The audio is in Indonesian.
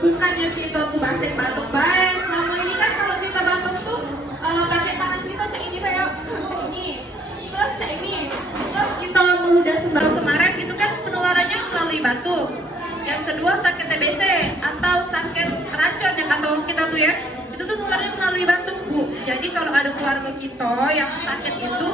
bukannya sih itu aku batuk batuk baik. Selama ini kan kalau kita batuk tuh pakai tangan kita cak ini kayak cak ini, terus cak ini, terus kita meludah sembako kemarin itu kan penularannya melalui batuk. Yang kedua sakit TBC atau sakit racun yang kata kita tuh ya, itu tuh nularnya melalui batuk Bu. Jadi kalau ada keluarga kita yang sakit itu